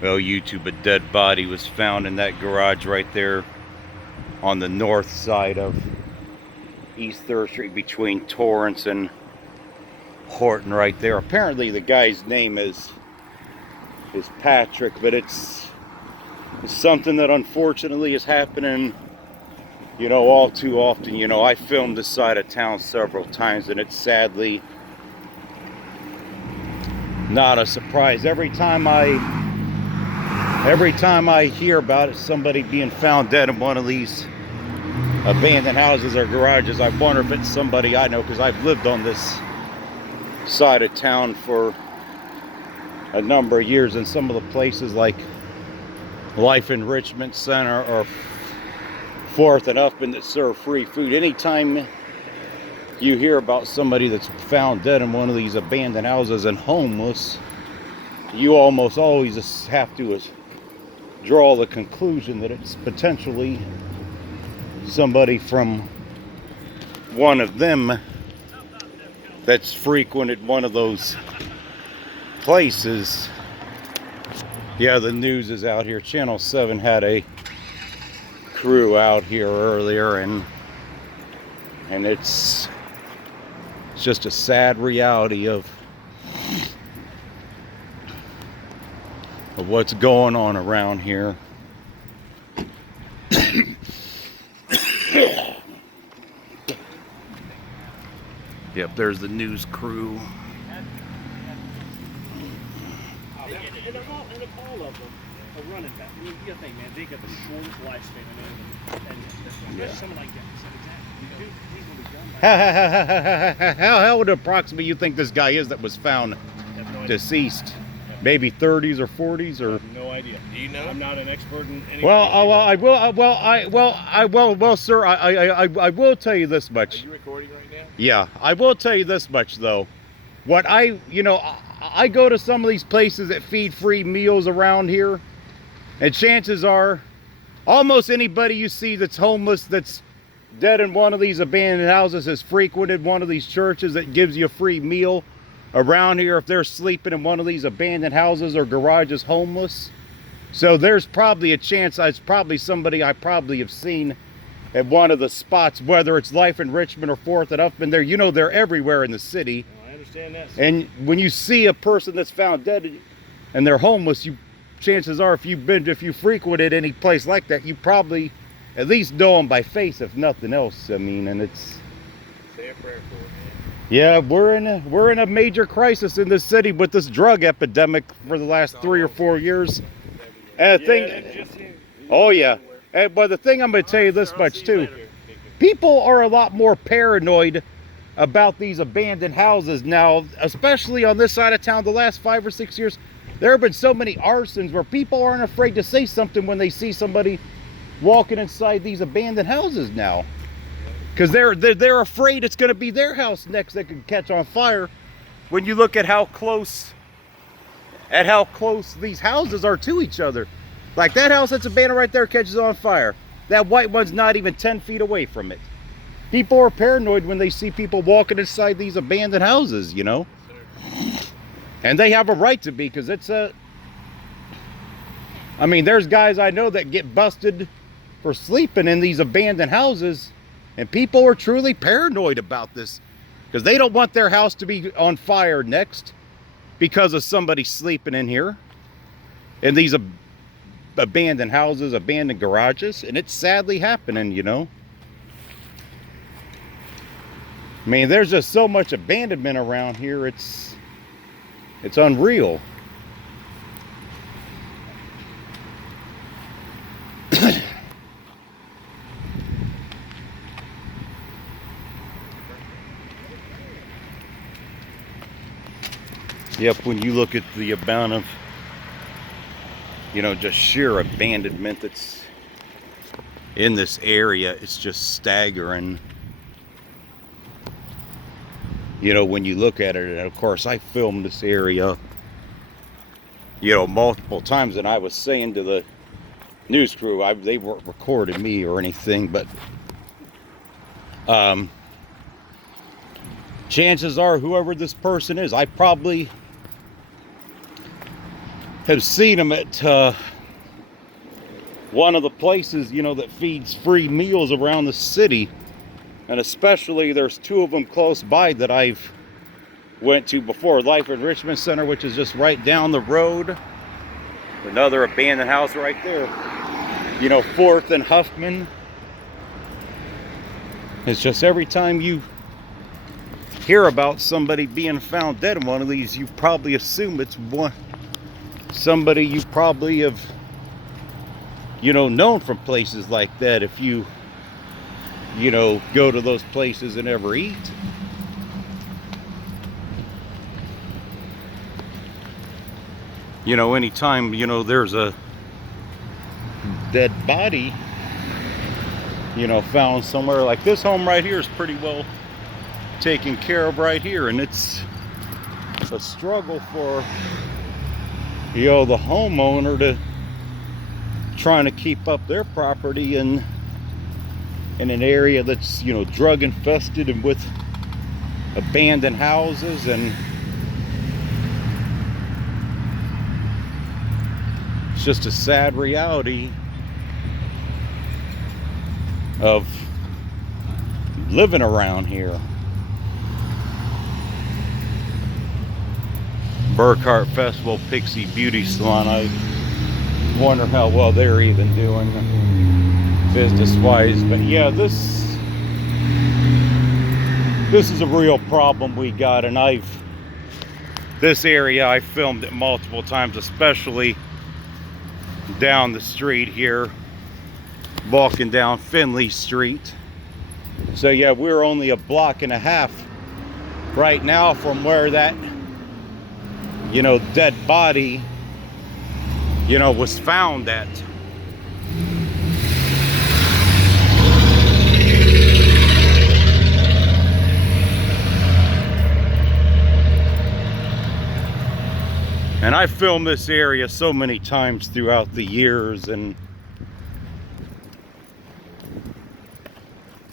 Well, YouTube, a dead body was found in that garage right there on the north side of East 3rd Street between Torrance and Horton right there. Apparently the guy's name is Patrick, but it's something that unfortunately is happening, all too often. I filmed this side of town several times, and it's sadly not a surprise. Every time I hear about it, somebody being found dead in one of these abandoned houses or garages, I wonder if it's somebody I know, because I've lived on this side of town for a number of years, in some of the places like Life Enrichment Center or 4th and Upman that serve free food. Anytime you hear about somebody that's found dead in one of these abandoned houses and homeless, you almost always have to draw the conclusion that it's potentially somebody from one of them that's frequented one of those places. Yeah, the news is out here. Channel 7 had a crew out here earlier, and it's just a sad reality of what's going on around here. Yep, there's the news crew. And all of them are running back. You gotta think, man, they got the shortest lifespan in and especially someone like that. He's gonna be done by How old approximately you think this guy is that was found deceased? Maybe 30s or 40s, or? I have no idea. Do you know? I'm not an expert in any. Sir, I will tell you this much. Are you recording right now? Yeah, I will tell you this much though. What I go to some of these places that feed free meals around here, and chances are almost anybody you see that's homeless, that's dead in one of these abandoned houses, has frequented one of these churches that gives you a free meal around here if they're sleeping in one of these abandoned houses or garages homeless. So there's probably a chance it's probably somebody I probably have seen at one of the spots, whether it's Life Enrichment or 4th and Upman. They're everywhere in the city. I understand that. And when you see a person that's found dead and they're homeless, chances are if you frequented any place like that, you probably at least know them by face, if nothing else. I mean, and it's, Say a prayer for it, man. yeah, we're in a major crisis in this city with this drug epidemic for the last 3 or 4 years. And the thing, oh yeah, but the thing I'm going to tell you this much too: people are a lot more paranoid about these abandoned houses now, especially on this side of town. The last 5 or 6 years, there have been so many arsons where people aren't afraid to say something when they see somebody walking inside these abandoned houses now, because they're afraid it's going to be their house next that could catch on fire. When you look at how close these houses are to each other, like that house that's abandoned right there catches on fire, that white one's not even 10 feet away from it. People are paranoid when they see people walking inside these abandoned houses, and they have a right to be, because it's I mean, there's guys I know that get busted for sleeping in these abandoned houses, and people are truly paranoid about this because they don't want their house to be on fire next because of somebody sleeping in here in these abandoned houses, abandoned garages. And it's sadly happening. I mean, there's just so much abandonment around here, it's unreal. Yep, when you look at the amount of, just sheer abandonment that's in this area, it's just staggering. When you look at it, and of course I filmed this area, multiple times, and I was saying to the news crew, they weren't recording me or anything, but chances are whoever this person is, have seen them at one of the places, you know, that feeds free meals around the city. And especially there's two of them close by that I've went to before. Life Enrichment Center, which is just right down the road. Another abandoned house right there. You know, 4th and Huffman. It's just every time you hear about somebody being found dead in one of these, you probably assume it's somebody you probably have, you know, known from places like that if you know, go to those places and ever eat. You know, anytime, you know, there's a dead body, you know, found somewhere, like this home right here is pretty well taken care of right here, and it's a struggle for, you know, the homeowner to trying to keep up their property in an area that's, you know, drug infested and with abandoned houses. And it's just a sad reality of living around here. Burkhart Festival Pixie Beauty Salon. I wonder how well they're even doing business wise. But yeah, this is a real problem we got, and this area I filmed it multiple times, especially down the street here, walking down Finley Street. So yeah, we're only a block and a half right now from where that, you know, dead body, you know, was found at. And I filmed this area so many times throughout the years, and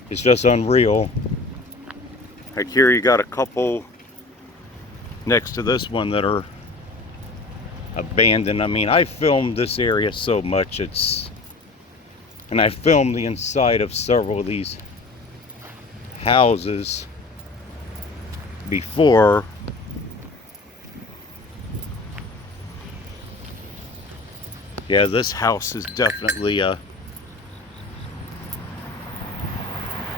it's just unreal. Like here you got a couple next to this one that are abandoned. I mean, I filmed this area so much, and I filmed the inside of several of these houses before. Yeah, this house is definitely a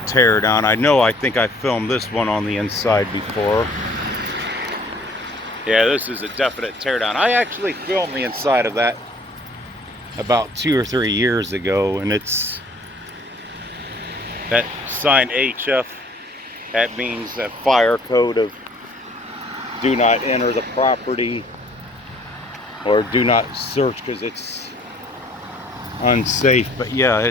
tear down. I think I filmed this one on the inside before. Yeah, this is a definite tear down. I actually filmed the inside of that about 2 or 3 years ago, and it's that sign HF. That means that fire code of do not enter the property or do not search because it's unsafe. But yeah,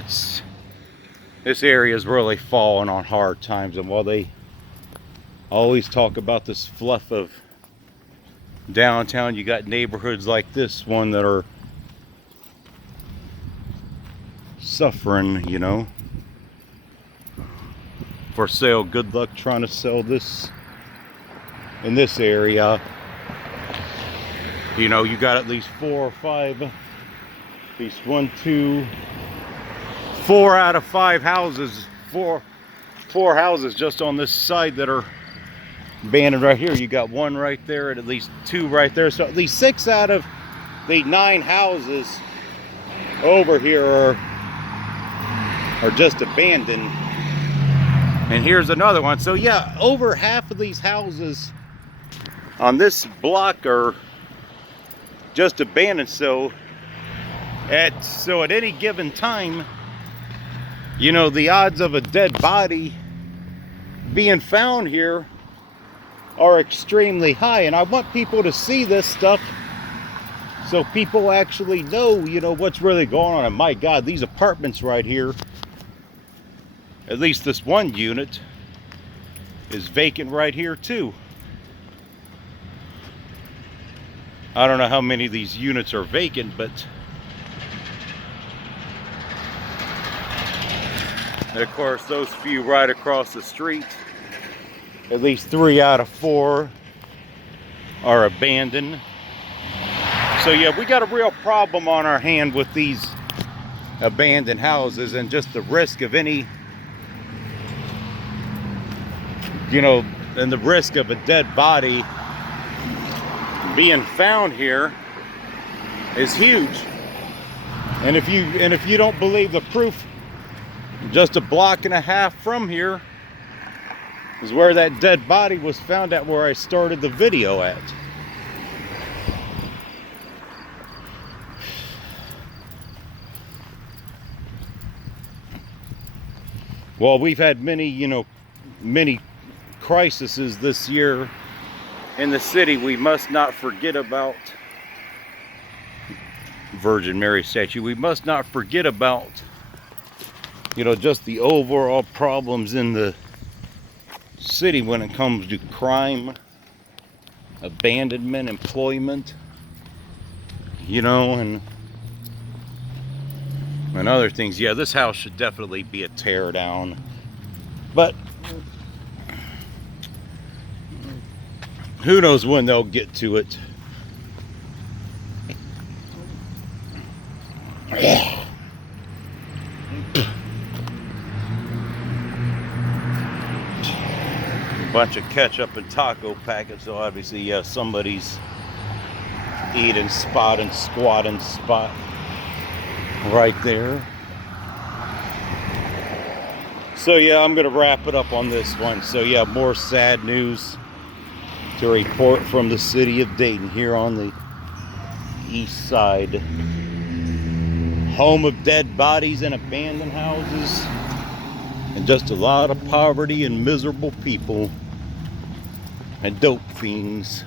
this area is really falling on hard times. And while they always talk about this fluff of downtown, you got neighborhoods like this one that are suffering, you know. For sale, good luck trying to sell this in this area. You know, you got at least 4 or 5, at least 1, 2, 4 out of 5 houses, four houses just on this side that are abandoned right here. You got 1 right there and at least 2 right there. So at least 6 out of the 9 houses over here are just abandoned. And here's another one. So yeah, over half of these houses on this block are just abandoned. So at any given time, you know, the odds of a dead body being found here are extremely high. And I want people to see this stuff so people actually know, you know, what's really going on. And my God, these apartments right here, at least this one unit, is vacant right here too. I don't know how many of these units are vacant, but and of course those few right across the street, at least 3 out of 4 are abandoned. So yeah, we got a real problem on our hand with these abandoned houses, and just the risk of any, you know, and the risk of a dead body being found here is huge. And if you don't believe the proof, just a block and a half from here is where that dead body was found at, where I started the video at. Well, we've had many crises this year in the city. We must not forget about Virgin Mary statue. We must not forget about, just the overall problems in the city when it comes to crime, abandonment, employment, and other things. Yeah, this house should definitely be a tear down. But who knows when they'll get to it. Bunch of ketchup and taco packets, so obviously, yeah, somebody's eating spot and squatting spot right there. So yeah, I'm gonna wrap it up on this one. So yeah, more sad news to report from the city of Dayton, here on the east side, home of dead bodies and abandoned houses, and just a lot of poverty and miserable people and dope fiends.